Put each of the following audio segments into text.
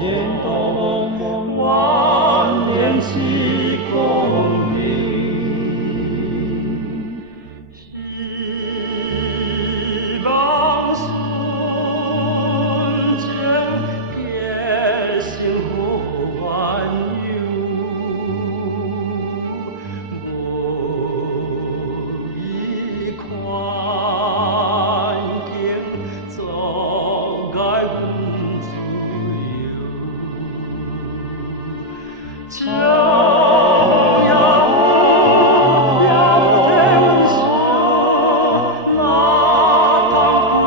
见多蒙蒙，万年是光明。希望瞬间结成欢游，无依环境，阻碍阮自由。秋呀有了天上，哪通花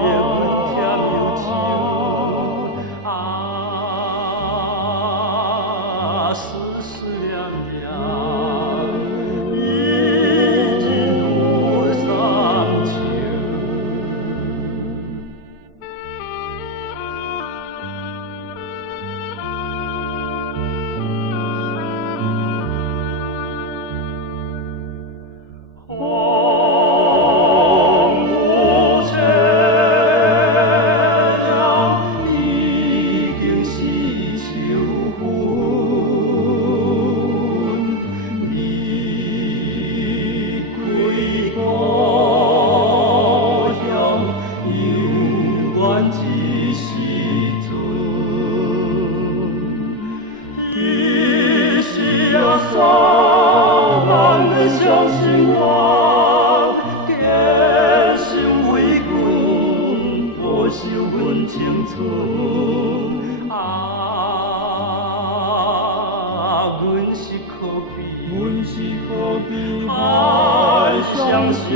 蜜变甜又秋？思念念，已经路上秋。风舞切了，已经是秋分。你归故乡，犹原一时阵。彼时啊，山人的双心愿，结成为阮，保守阮青春。阮是可比，海上相。